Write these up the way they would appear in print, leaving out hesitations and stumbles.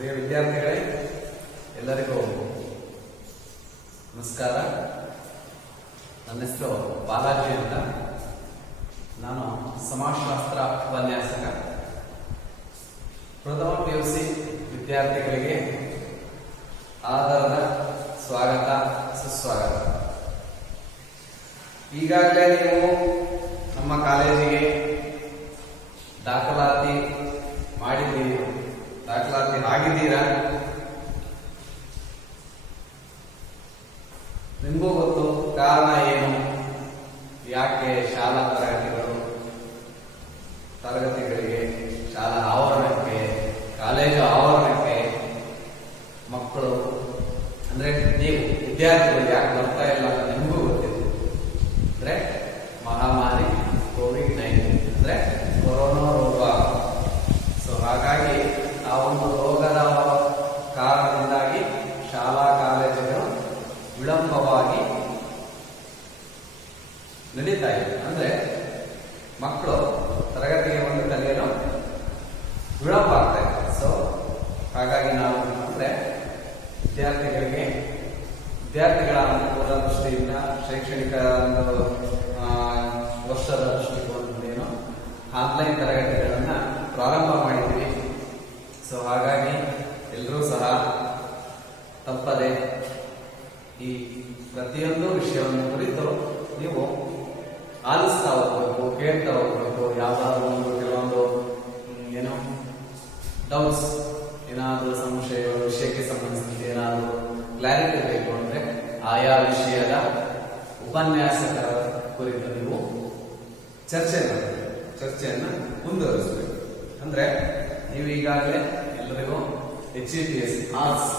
ಪ್ರಿಯ ವಿದ್ಯಾರ್ಥಿಗಳೇ, ಎಲ್ಲರಿಗೂ ನಮಸ್ಕಾರ. ನನ್ನ ಹೆಸರು ಬಾಲಾಜಿ ಅಂತ. ನಾನು ಸಮಾಜಶಾಸ್ತ್ರ ಉಪನ್ಯಾಸಕ. ಪ್ರಥಮ PUC ವಿದ್ಯಾರ್ಥಿಗಳಿಗೆ ಆಧಾರದ ಸ್ವಾಗತ, ಸುಸ್ವಾಗತ. ಈಗಾಗಲೇ ನೀವು ನಮ್ಮ ಕಾಲೇಜಿಗೆ ದಾಖಲಾತಿ ಮಾಡಿದ್ದೀರಿ, ದಾಖಲಾತಿ ಆಗಿದ್ದೀರಾ? ನಿಮಗೂ ಗೊತ್ತು ಕಾರಣ ಏನು, ಯಾಕೆ ಶಾಲಾ ತರಗತಿಗಳಿಗೆ, ಶಾಲಾ ಆವರಣಕ್ಕೆ, ಕಾಲೇಜು ಆವರಣಕ್ಕೆ ಮಕ್ಕಳು ಅಂದ್ರೆ ನೀವು ವಿದ್ಯಾರ್ಥಿಗಳು ಯಾಕೆ ಬರ್ತಾ ಇಲ್ಲ ಅಂತ ನಿಮಗೂ ಗೊತ್ತಿದೆ. ಅಂದ್ರೆ ಮಹಾಮಾರಿ COVID-19 ಅಂದ್ರೆ ಕೊರೋನಾ ರೋಗ. ಸೊ ಹಾಗಾಗಿ ಆ ಒಂದು ರೋಗದ ಕಾರಣದಿಂದಾಗಿ ಶಾಲಾ ಕಾಲೇಜುಗಳು ವಿಳಂಬವಾಗಿ ನಡೀತಾ ಇದೆ. ಅಂದ್ರೆ ಮಕ್ಕಳು ತರಗತಿಗೆ ಒಂದು ಕಲಿಯಲು ವಿಳಂಬ ಆಗ್ತಾ ಇದೆ. ಸೊ ಹಾಗಾಗಿ ನಾವು ಅಂದ್ರೆ ವಿದ್ಯಾರ್ಥಿಗಳ ಅನುಕೂಲ ದೃಷ್ಟಿಯಿಂದ, ಶೈಕ್ಷಣಿಕ ವರ್ಷದ ದೃಷ್ಟಿಕೋನದಿಂದ ಆನ್ಲೈನ್ ತರಗತಿಗಳನ್ನ ಪ್ರಾರಂಭ ಮಾಡಿದ್ದೀವಿ. ಸೊ ಹಾಗಾಗಿ ಎಲ್ಲರೂ ಸಹ ತಪ್ಪದೆ ಈ ಪ್ರತಿಯೊಂದು ವಿಷಯವನ್ನು ಕುರಿತು ನೀವು ಆಲಿಸ್ತಾ ಹೋಗ್ಬೇಕು, ಕೇಳ್ತಾ ಹೋಗ್ಬೇಕು. ಯಾವ್ದಾದ್ರು ಒಂದು ಕೆಲವೊಂದು ಏನೋ ಡೌಟ್ಸ್, ಏನಾದರೂ ಸಂಶಯ, ವಿಷಯಕ್ಕೆ ಸಂಬಂಧಿಸಿದ ಏನಾದರೂ ಕ್ಲಾರಿಟಿ ಬೇಕು ಅಂದ್ರೆ ಆಯಾ ಉಪನ್ಯಾಸಕರ ಕುರಿತು ನೀವು ಚರ್ಚೆಯನ್ನ ಮುಂದುವರಿಸಬೇಕು. ಅಂದ್ರೆ ನೀವು ಈಗಾಗಲೇ ಎಲ್ಲರಿಗೂ HEPS ಆರ್ಟ್ಸ್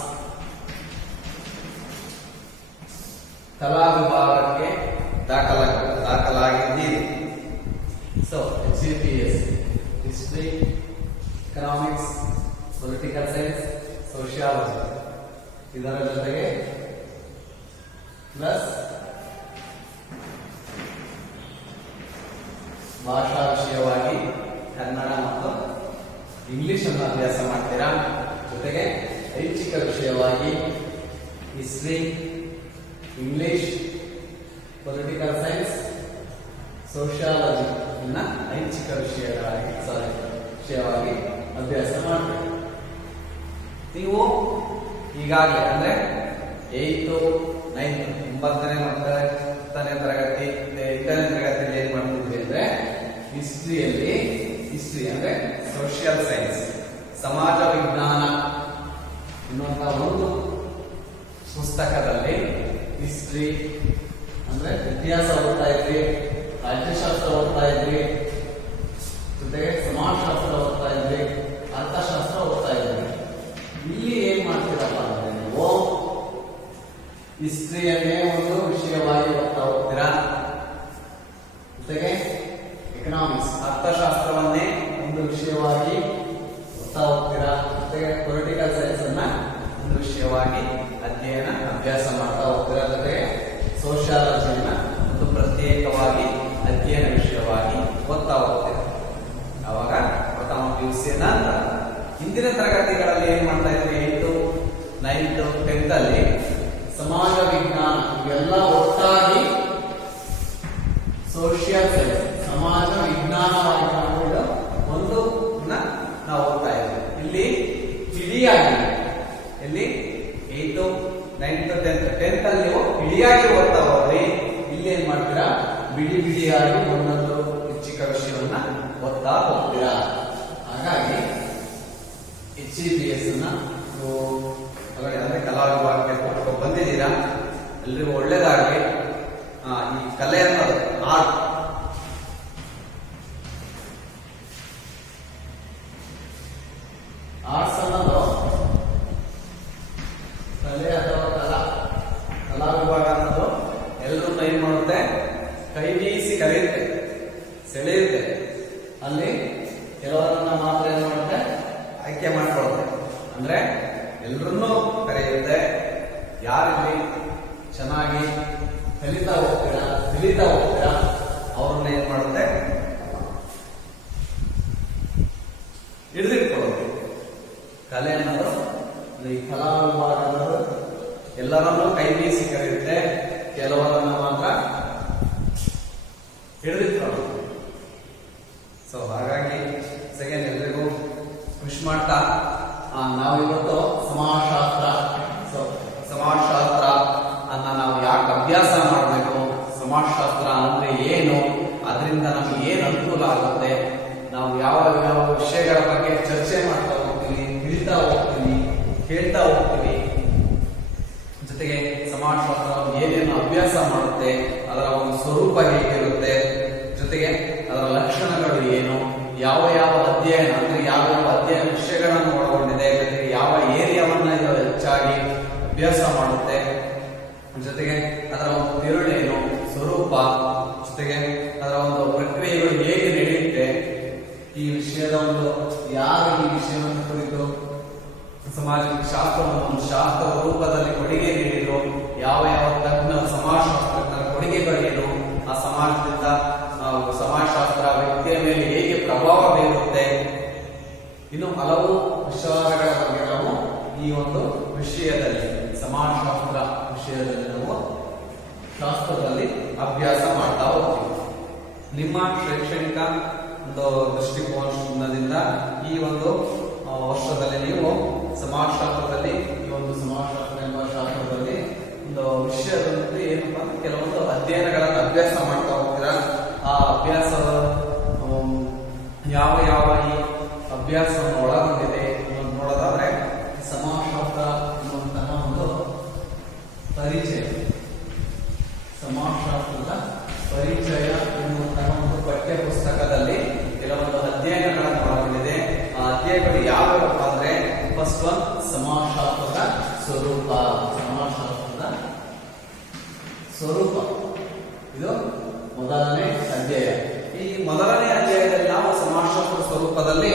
ಕಲಾ ವಿಭಾಗಕ್ಕೆ ದಾಖಲಾಗಿದ್ದೀರಿ. So HEPS history, economics, political science, sociology, ಇದರ ಜೊತೆಗೆ ಪ್ಲಸ್ ಭಾಷಾ ವಿಷಯವಾಗಿ ಕನ್ನಡ ಮತ್ತು ಇಂಗ್ಲಿಷ್ ಅನ್ನು ಅಭ್ಯಾಸ ಮಾಡ್ತೀರಾ. ಜೊತೆಗೆ ಐಚ್ಛಿಕ ವಿಷಯವಾಗಿ history, English, political science, sociology ಇನ್ನ ಐಚ್ಛಿಕ ವಿಷಯವಾಗಿ ಅಭ್ಯಾಸ ಮಾಡಬೇಕು. ನೀವು ಈಗಾಗಲೇ ಅಂದ್ರೆ 8th, 9th 9ನೇ ಮತ್ತು 10ನೇ ತರಗತಿ, 8ನೇ ತರಗತಿಯಲ್ಲಿ ಏನ್ ಮಾಡ್ತಿದ್ವಿ ಅಂದ್ರೆ ಹಿಸ್ಟ್ರಿ ಅಂದ್ರೆ ಸೋಷಿಯಲ್ ಸೈನ್ಸ್, ಸಮಾಜ ವಿಜ್ಞಾನ ಎನ್ನುವಂತಹ ಒಂದು ಪುಸ್ತಕದಲ್ಲಿ ಹಿಸ್ಟ್ರಿ ಅಂದ್ರೆ ಇತಿಹಾಸ ಓದ್ತಾ ಇದ್ರಿ, ರಾಜ್ಯಶಾಸ್ತ್ರ ಓದ್ತಾ ಇದ್ರಿ, ಜೊತೆಗೆ ಸಮಾಜಶಾಸ್ತ್ರ ಓದ್ತಾ ಇದ್ರಿ, ಅರ್ಥಶಾಸ್ತ್ರ ಓದ್ತಾ ಇದ್ರಿ. ಇಲ್ಲಿ ಏನ್ ಮಾಡ್ತೀರಪ್ಪ ಅಂದ್ರೆ ನೀವು ಹಿಸ್ಟ್ರಿಯನ್ನೇ ಒಂದು ವಿಷಯವಾಗಿ ಓದ್ತಾ ಹೋಗ್ತೀರಾ. ಜೊತೆಗೆ ಎಕನಾಮಿಕ್ಸ್, ಅರ್ಥಶಾಸ್ತ್ರವನ್ನೇ ಒಂದು ವಿಷಯವಾಗಿ ಓದ್ತಾ ಹೋಗ್ತೀರಾ. ಜೊತೆಗೆ ಪೊಲಿಟಿಕಲ್ ಸೈನ್ಸ್ ಅನ್ನ ಒಂದು ವಿಷಯವಾಗಿ ಅಭ್ಯಾಸ ಮಾಡ್ತಾ ಹೋಗ್ತೀರಾ. ಜೊತೆಗೆ ಸೋಷಿಯಾಲಜಿಯನ್ನ ಒಂದು ಪ್ರತ್ಯೇಕವಾಗಿ ಅಧ್ಯಯನ ವಿಷಯವಾಗಿ ಓದ್ತಾ ಹೋಗ್ತೀರಾ. ಅವಾಗ ಪ್ರಥಮ PUC ನಂತರ ಹಿಂದಿನ ತರಗತಿಗಳಲ್ಲಿ ಏನ್ ಮಾಡ್ತಾ ಇದ್ವಿ, 8th, 9th, 10th ಅಲ್ಲಿ ಸಮಾಜ ವಿಜ್ಞಾನ ಇವೆಲ್ಲ ಒಟ್ಟಾಗಿ ಸೋಷಿಯಲ್ ಸೈನ್ಸ್, ಸಮಾಜ ವಿಜ್ಞಾನವಾಗಿ ಮಾಡಿಕೊಂಡು ಒಂದು ನಾವು ಓದ್ತಾ ಇದ್ವಿ. ಇಲ್ಲಿ ಇಡಿಯಾಗಿ, ಇಲ್ಲಿ 8th, 9th, 10th ಅಲ್ಲಿ ನೀವು ಇಡಿಯಾಗಿ ಓದ್ತಾ ಹೋಗ್ರಿ. ಇಲ್ಲಿ ಏನ್ ಮಾಡ್ತೀರಾ, ಬಿಡಿಯಾಗಿ ಒಂದೊಂದು ಐಚ್ಛಿಕ ವಿಷಯವನ್ನ ಓದ್ತಾ ಹೋಗ್ತೀರಾ. ಹಾಗಾಗಿ HEPS ಅಂದ್ರೆ ಕಲಾ ವಿಭಾಗಕ್ಕೆ ಬಂದಿದ್ದೀರಾ. ಎಲ್ರಿಗೂ ಒಳ್ಳೇದಾಗಲಿ. ಈ ಕಲೆ ಅನ್ನೋದು ಆರ್ಟ್ಸ್ ಅನ್ನೋದು ಕಲೆ ಅಥವಾ ಕಲಾ ವಿಭಾಗ ಅನ್ನೋದು ಎಲ್ಲರನ್ನ ಏನ್ ಮಾಡುತ್ತೆ, ಕೈ ಬೀಸಿ ಕರೆಯುತ್ತೆ, ಸೆಳೆಯುತ್ತೆ. ಅಲ್ಲಿ ಕೆಲವರನ್ನ ಮಾತ್ರ ಏನ್ ಮಾಡುತ್ತೆ, ಆಯ್ಕೆ ಮಾಡ್ಕೊಳ್ಳುತ್ತೆ. ಅಂದ್ರೆ ಎಲ್ಲರನ್ನೂ ಕರೆಯುತ್ತೆ. ಯಾರಲ್ಲಿ ಚೆನ್ನಾಗಿ ಕಲಿತಾ ಹೋಗ್ತೀರಾ ಅವ್ರನ್ನ ಏನ್ ಮಾಡುತ್ತೆ, ಹಿಡಿದಿಟ್ಕೊಳ್ಳೋದು. ಕಲೆ ಅನ್ನೋದು ಈ ಕಲಾ ವಿಭಾಗದವರು ಎಲ್ಲರನ್ನೂ ಕೈ ಬೀಸಿ ಕರೆಯುತ್ತೆ, ಕೆಲವರನ್ನ ಮಾತ್ರ ಹಿಡಿದಿಟ್ಕೊಳ್ಳುತ್ತೆ. ಸೊ ಹಾಗಾಗಿ ಸೆಕೆಂಡ್ ಎಲ್ರಿಗೂ ವಿಶ್ ಮಾಡ್ತಾ ನಾವಿವತ್ತು ಸಮಾಜಶಾಸ್ತ್ರ, ಸೊ ಸಮಾಜಶಾಸ್ತ್ರ ಅನ್ನ ನಾವು ಯಾಕೆ ಅಭ್ಯಾಸ ಮಾಡಬೇಕು, ಸಮಾಜಶಾಸ್ತ್ರ ಅಂದ್ರೆ ಏನು, ಅದರಿಂದ ನಮ್ಗೆ ಏನು ಅನುಕೂಲ ಆಗುತ್ತೆ, ನಾವು ಯಾವ ಯಾವ ವಿಷಯಗಳ ಬಗ್ಗೆ ಚರ್ಚೆ ಮಾಡ್ತಾ ಹೋಗ್ತೀವಿ, ತಿಳಿತಾ ಹೋಗ್ತೀವಿ, ಕೇಳ್ತಾ ಹೋಗ್ತೀವಿ, ಜೊತೆಗೆ ಸಮಾಜಶಾಸ್ತ್ರ ಏನೇನು ಅಭ್ಯಾಸ ಮಾಡುತ್ತೆ, ಅದರ ಒಂದು ಸ್ವರೂಪ ಹೇಗಿರುತ್ತೆ, ಜೊತೆಗೆ ಅದರ ಲಕ್ಷಣಗಳು ಏನು, ಯಾವ ಯಾವ ಅಧ್ಯಯನ ಅಂದ್ರೆ ಯಾವ ಯಾವ ಅಧ್ಯಯನ ವಿಷಯಗಳನ್ನು ಒಳಗೊಂಡಿದೆ, ಜೊತೆಗೆ ಯಾವ ಏರಿಯಾವನ್ನ ಇದು ಹೆಚ್ಚಾಗಿ ಅಭ್ಯಾಸ ಮಾಡುತ್ತೆ, ಜೊತೆಗೆ ಅದರ ಒಂದು ತಿರುಳೇನು, ಸ್ವರೂಪ, ಜೊತೆಗೆ ಅದರ ಒಂದು ಪ್ರಕ್ರಿಯೆಗಳು ಹೇಗೆ ನಡೆಯುತ್ತೆ, ಈ ವಿಷಯದ ಒಂದು ಯಾರು ಈ ವಿಷಯವನ್ನು ಕುರಿತು ಸಮಾಜಕ್ಕೆ ಶಾಸ್ತ್ರವನ್ನು ಒಂದು ಶಾಸ್ತ್ರದ ರೂಪದಲ್ಲಿ ಕೊಡುಗೆ ನೀಡಿದ್ರು, ಯಾವ ಯಾವ ತಜ್ಞ ಸಮಾಜಶಾಸ್ತ್ರಜ್ಞರ ಕೊಡುಗೆಗಳೇನು, ಆ ಸಮಾಜದಿಂದ ಸಮಾಜಶಾಸ್ತ್ರ ವ್ಯಕ್ತಿಯ ಮೇಲೆ ಹೇಗೆ ಪ್ರಭಾವ ಬೀರುತ್ತೆ, ಇನ್ನು ಹಲವು ವಿಚಾರಗಳ ಬಗ್ಗೆ ನಾವು ಈ ಒಂದು ವಿಷಯದಲ್ಲಿ ಸಮಾಜಶಾಸ್ತ್ರ ವಿಷಯದಲ್ಲಿ ನಾವು ಶಾಸ್ತ್ರದಲ್ಲಿ ಅಭ್ಯಾಸ ಮಾಡ್ತಾ ಹೋಗ್ತೀವಿ. ನಿಮ್ಮ ಶೈಕ್ಷಣಿಕ ಒಂದು ದೃಷ್ಟಿಕೋನದಿಂದ ಈ ಒಂದು ವರ್ಷದಲ್ಲಿ ನೀವು ಸಮಾಜಶಾಸ್ತ್ರದಲ್ಲಿ ಈ ಒಂದು ಸಮಾಜಶಾಸ್ತ್ರ ಎಂಬ ಶಾಸ್ತ್ರದಲ್ಲಿ ಒಂದು ವಿಷಯದಲ್ಲಿ ಏನಪ್ಪಾ ಅಂದ್ರೆ ಕೆಲವೊಂದು ಅಧ್ಯಯನಗಳನ್ನು ಅಭ್ಯಾಸ ಮಾಡ್ತಾ ಹೋಗ್ತೀರಾ. ಆ ಅಭ್ಯಾಸ ಯಾವ ಯಾವ ಈ ಅಭ್ಯಾಸವನ್ನು ಒಳಗೊಂಡಿದೆ ನೋಡೋದಾದ್ರೆ ಸಮಾಜಶಾಸ್ತ್ರ ಎನ್ನುವಂತಹ ಒಂದು ಪರಿಚಯ, ಸಮಾಜಶಾಸ್ತ್ರದ ಪರಿಚಯ ಎನ್ನುವಂತಹ ಒಂದು ಪಠ್ಯ ಪುಸ್ತಕದಲ್ಲಿ ಕೆಲವೊಂದು ಅಧ್ಯಯನಗಳನ್ನು ಒಳಗೊಂಡಿದೆ. ಆ ಅಧ್ಯಯನಗಳು ಯಾವ್ಯಾವಪ್ಪ ಅಂದ್ರೆ ಫಸ್ಟ್ ಒನ್ ಸಮಾಜಶಾಸ್ತ್ರದ ಸ್ವರೂಪ, ಸಮಾಜಶಾಸ್ತ್ರದ ಸ್ವರೂಪ ಇದು ಮೊದಲನೇ ಅಧ್ಯಾಯ. ಈ ಮೊದಲನೇ ಅಧ್ಯಾಯದಲ್ಲಿ ನಾವು ಸಮಾಜಶಾಸ್ತ್ರ ಸ್ವರೂಪದಲ್ಲಿ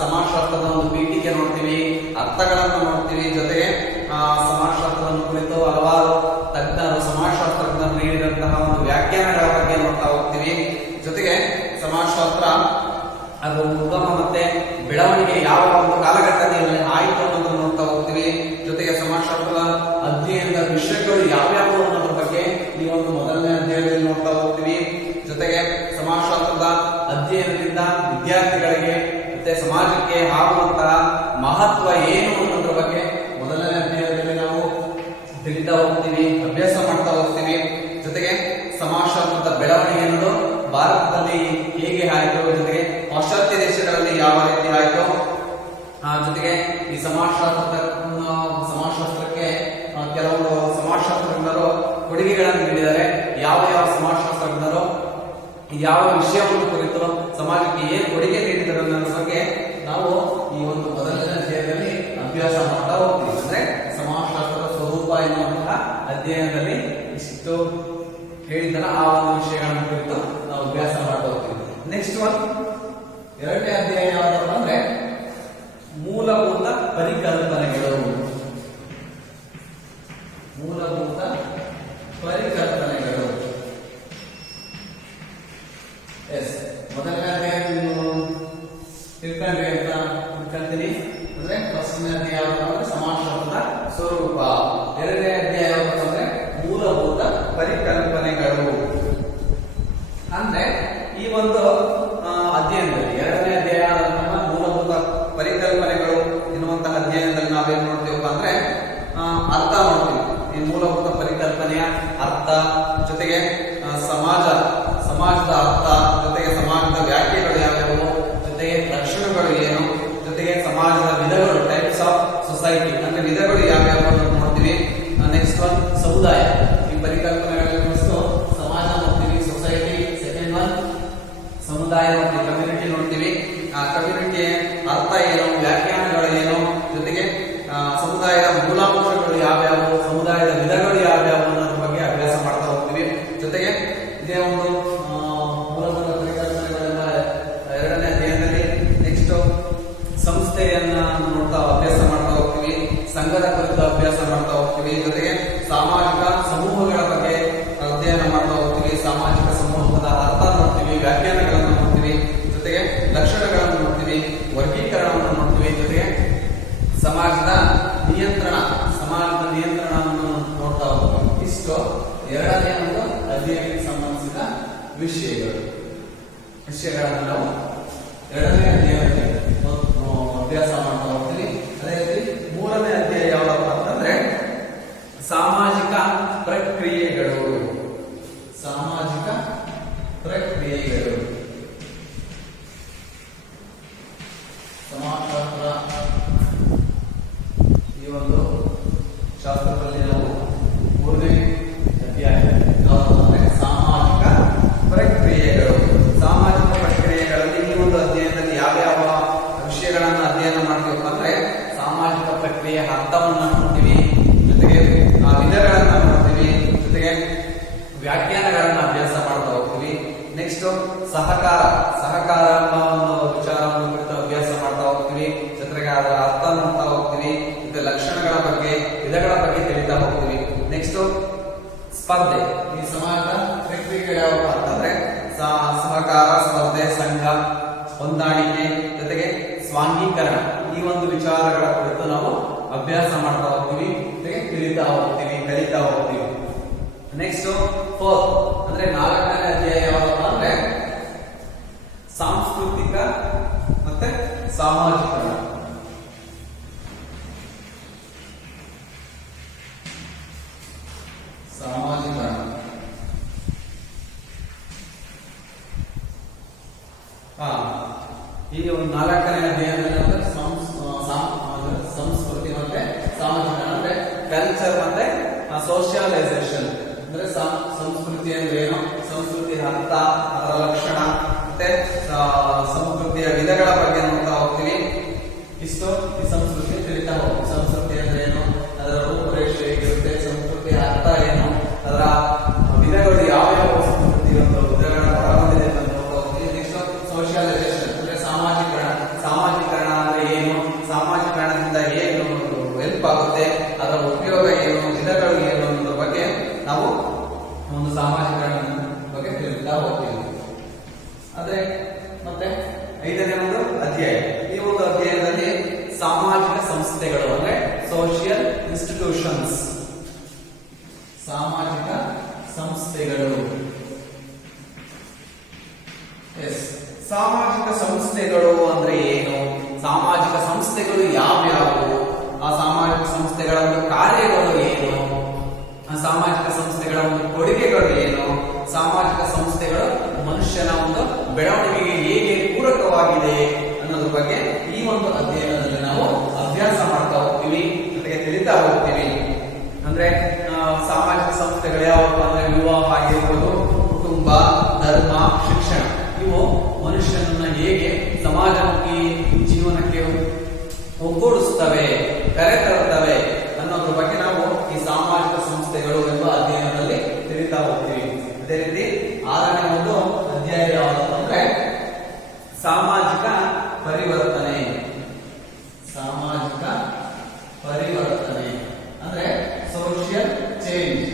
ಸಮಾಜಶಾಸ್ತ್ರದ ಒಂದು ಪೀಠಿಕೆ ನೋಡ್ತೀವಿ, ಅರ್ಥಗಳನ್ನು ನೋಡ್ತೀವಿ, ಜೊತೆಗೆ ಸಮಾಜಶಾಸ್ತ್ರವನ್ನು ಕುರಿತು ಹಲವಾರು ತಜ್ಞರು ಸಮಾಜಶಾಸ್ತ್ರಜ್ಞರು ನೀಡಿದಂತಹ ಒಂದು ವ್ಯಾಖ್ಯಾನಗಳ ಬಗ್ಗೆ ನೋಡ್ತಾ ಹೋಗ್ತೀವಿ. ಜೊತೆಗೆ ಸಮಾಜಶಾಸ್ತ್ರ ಅದು ಉಗಮ ಮತ್ತೆ ಬೆಳವಣಿಗೆ ಯಾವ ಒಂದು ಕಾಲಘಟ್ಟದಲ್ಲಿ ಆಯಿತು ಅನ್ನೋದನ್ನು ನೋಡ್ತಾ ಹೋಗ್ತೀವಿ. ಜೊತೆಗೆ ಸಮಾಜಶಾಸ್ತ್ರದ ಅಧ್ಯಯನದ ವಿಷಯಗಳು ಯಾವ್ಯಾವು ಅನ್ನೋದ್ರ ಬಗ್ಗೆ ಈ ಒಂದು ಮೊದಲನೇ ಅಧ್ಯಾಯದಲ್ಲಿ ನೋಡ್ತಾ ಹೋಗ್ತೀವಿ. ಜೊತೆಗೆ ಸಮಾಜಶಾಸ್ತ್ರದ ಅಧ್ಯಯನದಿಂದ ವಿದ್ಯಾರ್ಥಿಗಳಿಗೆ ಮತ್ತೆ ಸಮಾಜಕ್ಕೆ ಆಗುವಂತಹ ಮಹತ್ವ ಏನು ಅನ್ನೋದ್ರ ಬಗ್ಗೆ ಮೊದಲನೇ ಅಧ್ಯಾಯದಲ್ಲಿ ನಾವು ತಿಳಿತಾ ಹೋಗ್ತೀವಿ, ಅಭ್ಯಾಸ ಮಾಡ್ತಾ ಹೋಗ್ತೀವಿ. ಜೊತೆಗೆ ಸಮಾಜಶಾಸ್ತ್ರದ ಬೆಳವಣಿಗೆ ಅನ್ನೋದು ಭಾರತದಲ್ಲಿ ಹೇಗೆ ಆಯಿತು, ಜೊತೆಗೆ ಪಾಶ್ಚಾತ್ಯ ದೇಶಗಳಲ್ಲಿ ಯಾವ ರೀತಿ ಆಯಿತು, ಜೊತೆಗೆ ಈ ಸಮಾಜಶಾಸ್ತ್ರಕ್ಕೆ ಕೆಲವೊಂದು ಸಮಾಜಶಾಸ್ತ್ರಜ್ಞರು ಕೊಡುಗೆಗಳನ್ನು ನೀಡಿದ್ದಾರೆ. ಯಾವ ಯಾವ ಸಮಾಜಶಾಸ್ತ್ರಜ್ಞರು ಯಾವ ವಿಷಯವನ್ನು ಕುರಿತು ಸಮಾಜಕ್ಕೆ ಏನು ಕೊಡುಗೆ ನೀಡಿದ್ದಾರೆ ಅನ್ನೋದ್ರ ಬಗ್ಗೆ ನಾವು ಈ ಒಂದು ಮೊದಲನೇ ಅಧ್ಯಾಯದಲ್ಲಿ ಅಭ್ಯಾಸ ಮಾಡ್ತಾ ಹೋಗ್ತೀವಿ. ಅಂದ್ರೆ ಸಮಾಜಶಾಸ್ತ್ರದ ಸ್ವರೂಪ ಎನ್ನುವಂತಹ ಅಧ್ಯಯನದಲ್ಲಿ ಇಷ್ಟು ಹೇಳಿದ್ದರ ಆ ಒಂದು ವಿಷಯಗಳನ್ನು ಕುರಿತು ನಾವು ಅಭ್ಯಾಸ ಮಾಡ್ತಾ ಹೋಗ್ತೀವಿ. ನೆಕ್ಸ್ಟ್ ಒನ್ ಎರಡನೇ ಅಧ್ಯಾಯ ಯಾವ್ದಪ್ಪ ಅಂದ್ರೆ ಮೂಲಭೂತ ಪರಿಕಲ್ಪನೆಗಳು. ಮೂಲಭೂತ ಪರಿಕಲ್ಪನೆಗಳು. ಎಸ್, ಮೊದಲನೇ ಅಧ್ಯಾಯ ತಿಳ್ಕೊಂಡ್ರಿ ಅಂತ ತಿಳ್ಕೊಂತೀನಿ. ಅಂದ್ರೆ ಫಸ್ಟ್ನೇ ಅಧ್ಯಾಯ ಯಾವ್ದು ಸಮಾಜಶಾಸ್ತ್ರದ ಸ್ವರೂಪ, ಎರಡನೇ ಅಧ್ಯಾಯ ಯಾವ್ದು ಅಂದ್ರೆ ಮೂಲಭೂತ ಪರಿಕಲ್ಪನೆಗಳು. ಅಂದ್ರೆ ಈ ಒಂದು ಅಧ್ಯಯನದಲ್ಲಿ ಎರಡನೇ ಅಧ್ಯಾಯ ಮೂಲಭೂತ ಪರಿಕಲ್ಪನೆಗಳು ಎನ್ನುವಂತಹ ಅಧ್ಯಯನದಲ್ಲಿ ನಾವೇನ್ ನೋಡ್ತೀವಪ್ಪ ಅಂದ್ರೆ ಅರ್ಥ ನೋಡ್ತೀವಿ. ಈ ಮೂಲಭೂತ ಪರಿಕಲ್ಪನೆಯ ಅರ್ಥ, ಜೊತೆಗೆ ಸಮಾಜದ ಅರ್ಥ, ಜೊತೆಗೆ ಸಮಾಜದ ವ್ಯಾಖ್ಯೆಗಳು ಯಾವ್ಯಾವು, ಜೊತೆಗೆ ಲಕ್ಷಣಗಳು ಏನು, ಜೊತೆಗೆ ಸಮಾಜದ ವಿಧಗಳು, ಟೈಪ್ಸ್ ಆಫ್ ಸೊಸೈಟಿ ಅಂದ್ರೆ ವಿಧಗಳು ಯಾವ್ಯಾವು ಅಂತ ನೋಡ್ತೀವಿ. ನೆಕ್ಸ್ಟ್ ಒನ್ ಸಮುದಾಯ. ಈ ಪರಿಕಲ್ಪನೆಗಳಲ್ಲಿ ಫಸ್ಟ್ ಸಮಾಜ ನೋಡ್ತೀವಿ, ಸೊಸೈಟಿ. ಸೆಕೆಂಡ್ ಒನ್ ಸಮುದಾಯ ನೋಡ್ತೀವಿ, ಕಮ್ಯುನಿಟಿ ನೋಡ್ತೀವಿ. ಆ ಕಮ್ಯುನಿಟಿ ಅರ್ಥ ಏನು, ವ್ಯಾಖ್ಯಾನಗಳು ಏನು, ಜೊತೆಗೆ ಸಮುದಾಯದ ಮೂಲಾಂಶಗಳು ಯಾವ್ಯಾವು, ಸಮುದಾಯದ ವಿಧಗಳು ಯಾವ್ಯಾವು ಅನ್ನೋದ್ರ ಬಗ್ಗೆ ಅಭ್ಯಾಸ ಮಾಡ್ತಾ ಹೋಗ್ತೀವಿ. ಜೊತೆಗೆ ಇದೇ ಒಂದು ಮೂಲಭೂತ ಪರಿಕಲ್ಪನೆಗಳೆಲ್ಲ ಎರಡನೇ ಅಧ್ಯಾಯದಲ್ಲಿ ನೆಕ್ಸ್ಟ್ ಸಂಸ್ಥೆಯನ್ನ ನೋಡ್ತಾ ಅಭ್ಯಾಸ ಮಾಡ್ತಾ ಹೋಗ್ತೀವಿ, ಸಂಘದ ಕುರಿತು ಅಭ್ಯಾಸ ಮಾಡ್ತಾ ಹೋಗ್ತೀವಿ. ಜೊತೆಗೆ ಸಾಮಾಜಿಕ ಸಮೂಹಗಳ ಬಗ್ಗೆ ಅಧ್ಯಯನ ಮಾಡ್ತಾ ಹೋಗ್ತೀವಿ. ಸಾಮಾಜಿಕ ಸಮೂಹದ ಅರ್ಥ ನೋಡ್ತೀವಿ, ವ್ಯಾಖ್ಯಾನಗಳನ್ನು ನೋಡ್ತೀವಿ, ಜೊತೆಗೆ ಲಕ್ಷಣಗಳನ್ನು ನೋಡ್ತೀವಿ, ವರ್ಗೀಕರಣವನ್ನು ನೋಡ್ತೀವಿ, ಜೊತೆಗೆ ಸಮಾಜದ ಎರಡನೇ ಒಂದು ಅಧ್ಯಯನಕ್ಕೆ ಸಂಬಂಧಿಸಿದ ವಿಷಯಗಳನ್ನು ನಾವು ಎರಡನೇ ಅಧ್ಯಾಯದಲ್ಲಿ ಅಭ್ಯಾಸ ಮಾಡ್ತಾ ಹೋಗ್ತೀವಿ. ಅದೇ ರೀತಿ ಮೂರನೇ ಅಧ್ಯಾಯ ಯಾವಪ್ಪ ಅಂತಂದ್ರೆ ಸಾಮಾಜಿಕ ಪ್ರಕ್ರಿಯೆಗಳು. ಸಾಮಾಜಿಕ ಪ್ರಕ್ರಿಯೆಗಳು ಸಮಾಜಶಾಸ್ತ್ರ ಈ ಒಂದು ಶಾಸ್ತ್ರದಲ್ಲಿ ನಾವು ಮೂರನೇ ಅಧ್ಯಾಯ ಯಾವುದು ಸಾಮಾಜಿಕ ಪ್ರಕ್ರಿಯೆಗಳು. ಸಾಮಾಜಿಕ ಪ್ರಕ್ರಿಯೆಗಳಲ್ಲಿ ಈ ಒಂದು ಅಧ್ಯಯನದಲ್ಲಿ ಯಾವ್ಯಾವ ವಿಷಯಗಳನ್ನು ಅಧ್ಯಯನ ಮಾಡ್ತೀವಿ ಅಂದ್ರೆ ಸಾಮಾಜಿಕ ಪ್ರಕ್ರಿಯೆ ಅರ್ಥವನ್ನ ನೋಡ್ತೀವಿ, ಜೊತೆಗೆ ವಿಧಗಳನ್ನ ನೋಡ್ತೀವಿ, ಜೊತೆಗೆ ವ್ಯಾಖ್ಯಾನಗಳನ್ನ ಅಭ್ಯಾಸ ಮಾಡ್ತಾ ಹೋಗ್ತೀವಿ. ನೆಕ್ಸ್ಟ್ ಸಹಕಾರ ಅನ್ನೋ ಒಂದು ವಿಚಾರವನ್ನು ಕುರಿತು ಅಭ್ಯಾಸ ಮಾಡ್ತಾ ಹೋಗ್ತೀವಿ, ಜೊತೆಗೆ ಅದರ ಅರ್ಥ ನೋಡ್ತಾ ಹೋಗ್ತೀವಿ, ಮತ್ತೆ ಲಕ್ಷಣಗಳ ಬಗ್ಗೆ ವಿಧಗಳ ಬಗ್ಗೆ ತಿಳಿತಾ ಹೋಗ್ತೀವಿ. ನೆಕ್ಸ್ಟ್ ಸ್ಪರ್ಧೆ. ಈ ಸಮಾಜದ ಪ್ರಕ್ರಿಯೆಗಳು ಯಾವಪ್ಪ ಅಂತಂದ್ರೆ ಸಹಕಾರ, ಸ್ಪರ್ಧೆ, ಸಂಘ, ಹೊಂದಾಣಿಕೆ, ಜೊತೆಗೆ ಸ್ವಾಂಗೀಕರಣ. ಈ ಒಂದು ವಿಚಾರಗಳ ಕುರಿತು ನಾವು ಅಭ್ಯಾಸ ಮಾಡ್ತಾ ಹೋಗ್ತೀವಿ, ಜೊತೆಗೆ ತಿಳಿತಾ ಹೋಗ್ತೀವಿ, ಕಲಿತಾ ಹೋಗ್ತೀವಿ. ನೆಕ್ಸ್ಟ್ ಫೋರ್ತ್ ಅಂದ್ರೆ ನಾಲ್ಕನೇ ಅಧ್ಯಾಯ ಯಾವಪ್ಪ ಅಂದ್ರೆ ಸಾಂಸ್ಕೃತಿಕ ಮತ್ತೆ ಸಾಮಾಜಿಕರಣ. ಈ ಒಂದು ನಾಲ್ಕನೇ ಅಧ್ಯಾಯದಲ್ಲಿ ಅಂದ್ರೆ ಸಂಸ್ಕೃತಿ ಮತ್ತೆ ಸಾಮಾಜಿಕ ಅಂದ್ರೆ ಕಲ್ಚರ್ ಮತ್ತೆ ಸೋಷಿಯಲೈಸೇಷನ್. ಅಂದ್ರೆ ಸಂಸ್ಕೃತಿ ಅಂದ್ರೆ ಏನು, ಸಂಸ್ಕೃತಿಯ ಅರ್ಥ, ಅದರ ಲಕ್ಷಣ ಮತ್ತೆ ಸಂಸ್ಕೃತಿಯ ವಿಧಗಳ ಬಗ್ಗೆ ನೋಡ್ತಾ ಹೋಗ್ತೀವಿ. ಇಷ್ಟು ಈ ಸಂಸ್ಕೃತಿ ತಿಳಿತಾ ಹೋಗ್ತೀವಿ. ಸಂಸ್ಕೃತಿ ಅಂದ್ರೆ ಏನು, ಅದರ ರೂಪುರೇಷೆ ಹೇಗಿರುತ್ತೆ, ಸಂಸ್ಕೃತಿಯ ಅರ್ಥ ಏನು, ಅದರ ವಿಧಗಳು ಯಾವ ಯಾವ ಸಂಸ್ಕೃತಿ ಒಂದು ವಿಧಗಳನ್ನ ಒಳಗೊಂಡಿದೆ ಅಂತ ನೋಡ್ತಾ ಹೋಗ್ತೀವಿ. ನೆಕ್ಸ್ಟ್ ಸೋಷಿಯಲೈಸೇಷನ್ ಅಂದ್ರೆ ಸಾಮಾಜಿಕರಣ. ಸಾಮಾಜಿಕರಣ ಅಂದ್ರೆ ಏನು, ಸಾಮಾಜಿಕರಣದಿಂದ ಏನು ಹೆಲ್ಪ್ ಆಗುತ್ತೆ, ಅದರ ಉಪಯೋಗ ಏನು, ವಿಧಗಳು ಏನು ಅನ್ನೋದ್ರ ಬಗ್ಗೆ ನಾವು ಒಂದು ಸಾಮಾಜಿಕರಣ ಬಗ್ಗೆ ತಿಳಿತಾ ಹೋಗ್ತೀವಿ. ಅದೇ ಮತ್ತೆ ಐದನೇ ಒಂದು ಅಧ್ಯಾಯ. ಈ ಒಂದು ಅಧ್ಯಾಯದಲ್ಲಿ ಸಾಮಾಜಿಕ ಸಂಸ್ಥೆಗಳು ಅಂದ್ರೆ ಸೋಷಿಯಲ್ ಇನ್ಸ್ಟಿಟ್ಯೂಷನ್ಸ್. ಸಾಮಾಜಿಕ ಸಂಸ್ಥೆಗಳು. ಸಾಮಾಜಿಕ ಸಂಸ್ಥೆಗಳು ಅಂದ್ರೆ ಏನು, ಸಾಮಾಜಿಕ ಸಂಸ್ಥೆಗಳು ಯಾವ್ಯಾವು, ಆ ಸಾಮಾಜಿಕ ಸಂಸ್ಥೆಗಳ ಒಂದು ಕಾರ್ಯಗಳು ಏನು, ಸಾಮಾಜಿಕ ಸಂಸ್ಥೆಗಳ ಒಂದು ಕೊಡುಗೆಗಳು ಏನು, ಸಾಮಾಜಿಕ ಸಂಸ್ಥೆಗಳು ಮನುಷ್ಯನ ಒಂದು ಬೆಳವಣಿಗೆಗೆ ಹೇಗೆ ಪೂರಕವಾಗಿದೆ ಅನ್ನೋದ್ರ ಬಗ್ಗೆ ಈ ಒಂದು ಅಧ್ಯಯನದಲ್ಲಿ ನಾವು ಅಭ್ಯಾಸ ಮಾಡ್ತಾ ಹೋಗ್ತೀವಿ, ಜೊತೆಗೆ ತಿಳಿತಾ ಹೋಗ್ತೀವಿ. ಅಂದ್ರೆ ಸಾಮಾಜಿಕ ಸಂಸ್ಥೆಗಳು ಯಾವಪ್ಪ ಅಂದ್ರೆ ವಿವಾಹ ಆಗಿರ್ಬೋದು, ಕುಟುಂಬ, ಧರ್ಮ, ಶಿಕ್ಷಣ. ಇವು ಮನುಷ್ಯನನ್ನ ಹೇಗೆ ಸಮಾಜಮುಖಿ ಜೀವನಕ್ಕೆ ಒಗ್ಗೂಡಿಸುತ್ತವೆ, ಕರೆತರುತ್ತವೆ ಅನ್ನೋದ್ರ ಬಗ್ಗೆ ನಾವು ಈ ಸಾಮಾಜಿಕ ಸಂಸ್ಥೆಗಳು ಎಂಬ ಅಧ್ಯಯನದಲ್ಲಿ ತಿಳಿತಾ ಹೋಗ್ತೀವಿ. ಅದೇ ರೀತಿ ಆರನೇ ಒಂದು ಅಧ್ಯಾಯ ಯಾವುದು ಅಂದ್ರೆ ಸಾಮಾಜಿಕ ಪರಿವರ್ತನೆ. ಸಾಮಾಜಿಕ ಪರಿವರ್ತನೆ ಅಂದ್ರೆ ಸೋಷಿಯಲ್ ಚೇಂಜ್.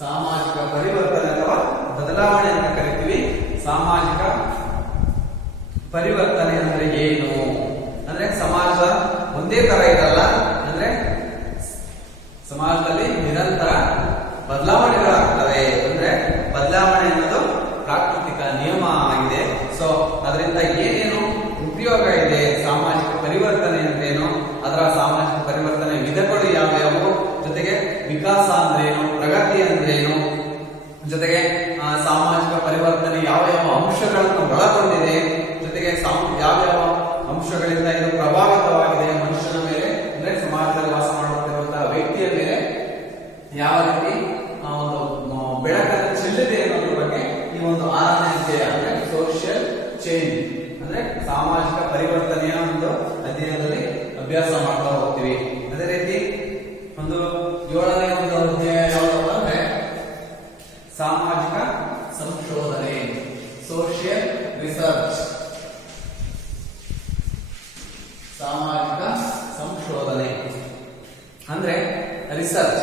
ಸಾಮಾಜಿಕ ಪರಿವರ್ತನೆ ಅಥವಾ ಬದಲಾವಣೆ ಅಂತ ಕರಿತೀವಿ. ಸಾಮಾಜಿಕ ಪರಿವರ್ತನೆ ಅಂದ್ರೆ ಏನು ಅಂದ್ರೆ ಸಮಾಜ ಒಂದೇ ತರ ಇರಲ್ಲ, ಅಂದ್ರೆ ಸಮಾಜದಲ್ಲಿ ನಿರಂತರ ಬದಲಾವಣೆಗಳಾಗ್ತವೆ. ಅಂದ್ರೆ ಬದಲಾವಣೆ ಅನ್ನೋದು ಪ್ರಾಕೃತಿಕ ನಿಯಮ ಆಗಿದೆ. ಸೊ ಅದರಿಂದ ಏನೇನು ಉಪಯೋಗ ಇದೆ, ಸಾಮಾಜಿಕ ಪರಿವರ್ತನೆ ಅಂದ್ರೇನು, ಅದರ ಸಾಮಾಜಿಕ ಪರಿವರ್ತನೆ ವಿಧಗಳು ಯಾವ್ಯಾವು, ಜೊತೆಗೆ ವಿಕಾಸ ಅಂದ್ರೇನು, ಪ್ರಗತಿ ಅಂದ್ರೇನು, ಜೊತೆಗೆ ಸಾಮಾಜಿಕ ಪರಿವರ್ತನೆ ಯಾವ ಯಾವ ಅಂಶಗಳನ್ನು ಒಳಗೊಂಡಿದೆ, ಜೊತೆಗೆ ಯಾವ್ಯಾವ ಅಂಶಗಳಿಂದ ಇದು ಪ್ರಭಾವಿತವಾಗಿದೆ ಮನುಷ್ಯನ ಮೇಲೆ, ಅಂದ್ರೆ ಸಮಾಜದಲ್ಲಿ ವಾಸ ಮಾಡುತ್ತಿರುವಂತಹ ವ್ಯಕ್ತಿಯ ಮೇಲೆ ಯಾವ ರೀತಿ ಒಂದು ಬೆಳಕನ್ನು ಚೆಲ್ಲಿದೆ ಅನ್ನೋದ್ರ ಬಗ್ಗೆ ಈ ಒಂದು ಆರನೇ ಅಧ್ಯಾಯ ಅಂದ್ರೆ ಸೋಷಿಯಲ್ ಚೇಂಜ್ ಅಂದ್ರೆ ಸಾಮಾಜಿಕ ಪರಿವರ್ತನೆಯ ಒಂದು ಅಧ್ಯಯನದಲ್ಲಿ ಅಭ್ಯಾಸ ಮಾಡ್ತಾ ಹೋಗ್ತೀವಿ. ಅದೇ ರೀತಿ ಒಂದು ಏಳನೇ ಒಂದು ಅಧ್ಯಾಯ ಯಾವುದು ಅಂದ್ರೆ ಸಾಮಾಜಿಕ ಸಂಶೋಧನೆ, ಸೋಷಿಯಲ್ ರಿಸರ್ಚ್. ಸಾಮಾಜಿಕ ಸಂಶೋಧನೆ ಅಂದ್ರೆ ರಿಸರ್ಚ್,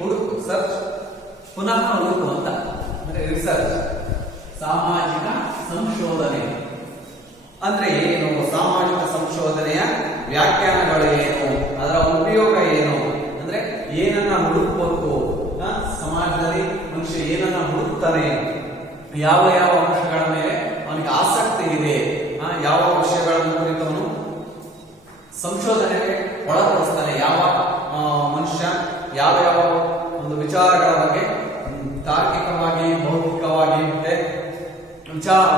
ಹುಡುಕು, ಸರ್ಚ್ ಪುನಃ ಹುಡುಕು ಅಂತ ಅಂದ್ರೆ ರಿಸರ್ಚ್. ಸಾಮಾಜಿಕ ಸಂಶೋಧನೆ ಅಂದ್ರೆ ಏನು, ಸಾಮಾಜಿಕ ಸಂಶೋಧನೆಯ ವ್ಯಾಖ್ಯಾನಗಳು ಏನು, ಅದರ ಉಪಯೋಗ ಏನು, ಅಂದ್ರೆ ಹುಡುಕ್ತಾನೆ, ಯಾವ ಯಾವ ಅಂಶಗಳ ಮೇಲೆ ಅವನಿಗೆ ಆಸಕ್ತಿ ಇದೆ, ಯಾವ ವಿಷಯಗಳನ್ನು ಕುರಿತು ಅವನು ಸಂಶೋಧನೆಗೆ ಒಳಪಡಿಸ್ತಾನೆ, ಯಾವ ಮನುಷ್ಯ ಯಾವ ಯಾವ ಒಂದು ವಿಚಾರಗಳ ಬಗ್ಗೆ ತಾರ್ಕಿಕವಾಗಿ, ಬೌದ್ಧಿಕವಾಗಿ ಮತ್ತೆ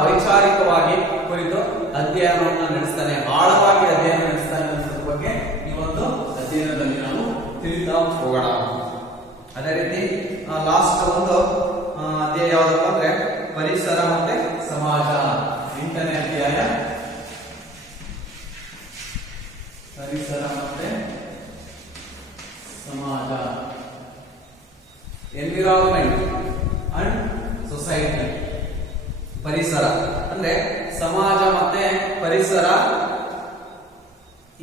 ವೈಚಾರಿಕವಾಗಿ ಕುರಿತು ಅಧ್ಯಯನವನ್ನು ನಡೆಸ್ತಾನೆ, ಆಳವಾಗಿ ಅಧ್ಯಯನ ನಡೆಸ್ತಾನೆ ಅನ್ನೋದ್ರ ಬಗ್ಗೆ ಈ ಒಂದು ಅಧ್ಯಯನದಲ್ಲಿ ನಾವು ತಿಳಿತಾ ಹೋಗೋಣ. ಅದೇ ರೀತಿ ಲಾಸ್ಟ್ ಒಂದು ಅಧ್ಯಾಯ ಯಾವ್ದಪ್ಪ ಅಂದ್ರೆ ಪರಿಸರ ಮತ್ತೆ ಸಮಾಜ. 8ನೇ ಅಧ್ಯಾಯ ಪರಿಸರ ಮತ್ತೆ ಸಮಾಜ, ಎನ್ವಿರಾನ್ಮೆಂಟ್ ಅಂಡ್ ಸೊಸೈಟಿ. ಪರಿಸರ ಅಂದ್ರೆ ಸಮಾಜ ಮತ್ತೆ ಪರಿಸರ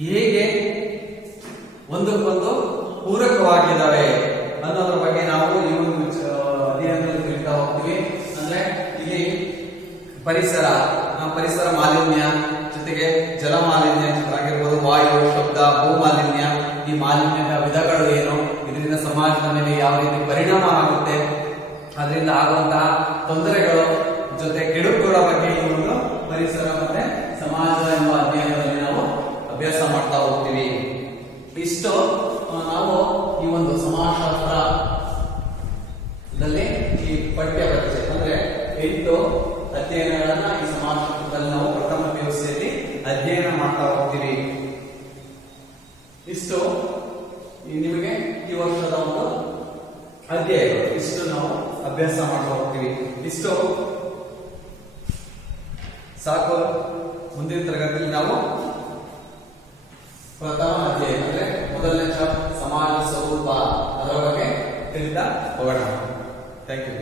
ಹೇಗೆ ಒಂದಕ್ಕೊಂದು ಪೂರಕವಾಗಿದ್ದಾವೆ ಅನ್ನೋದ್ರ ಬಗ್ಗೆ ನಾವು ಈ ಒಂದು ಅಧ್ಯಯನದಲ್ಲಿ ತಿಳಿತಾ ಹೋಗ್ತೀವಿ. ಅಂದ್ರೆ ಇಲ್ಲಿ ಪರಿಸರ ಮಾಲಿನ್ಯ ಜೊತೆಗೆ ಜಲ ಮಾಲಿನ್ಯ ಆಗಿರ್ಬೋದು, ವಾಯು, ಶಬ್ದ, ಭೂ ಮಾಲಿನ್ಯ, ಈ ಮಾಲಿನ್ಯದ ವಿಧಗಳು ಏನು, ಇದರಿಂದ ಸಮಾಜದ ಮೇಲೆ ಯಾವ ರೀತಿ ಪರಿಣಾಮ ಆಗುತ್ತೆ, ಅದರಿಂದ ಆಗುವಂತಹ ತೊಂದರೆಗಳು ಜೊತೆ ಕೆಡುಕುಗಳ ಬಗ್ಗೆ ಈ ಒಂದು ಪರಿಸರ ಮತ್ತೆ ಸಮಾಜ ಎಂಬ ಅಧ್ಯಯನದಲ್ಲಿ ನಾವು ಅಭ್ಯಾಸ ಮಾಡ್ತಾ ಹೋಗ್ತೀವಿ. ಇಷ್ಟು ನಾವು ಈ ಒಂದು ಸಮಾಜಶಾಸ್ತ್ರದಲ್ಲಿ ಈ ಪಠ್ಯ ಪರಿಚಯ ಅಂದ್ರೆ 8 ಅಧ್ಯಯನಗಳನ್ನ ಈ ಸಮಾಜಶಾಸ್ತ್ರದಲ್ಲಿ ನಾವು ಪ್ರಥಮ PUCಯಲ್ಲಿ ಅಧ್ಯಯನ ಮಾಡ್ತಾ ಹೋಗ್ತೀವಿ. ಇಷ್ಟು ನಿಮಗೆ ಈ ವರ್ಷದ ಒಂದು ಅಧ್ಯಾಯಗಳು, ಇಷ್ಟು ನಾವು ಅಭ್ಯಾಸ ಮಾಡ್ತಾ ಹೋಗ್ತೀವಿ. ಇಷ್ಟು ಸಾಕು. ಮುಂದಿನ ತರಗತಿಯಲ್ಲಿ ನಾವು ಪ್ರಥಮ ಅಧ್ಯಾಯ ಅಂದ್ರೆ ಮೊದಲನೇ ಸಮಾಜ ಸ್ವರೂಪ ಅದರ ಬಗ್ಗೆ ತಿಳಿತಾ ಹೋಗೋಣ. Thank you.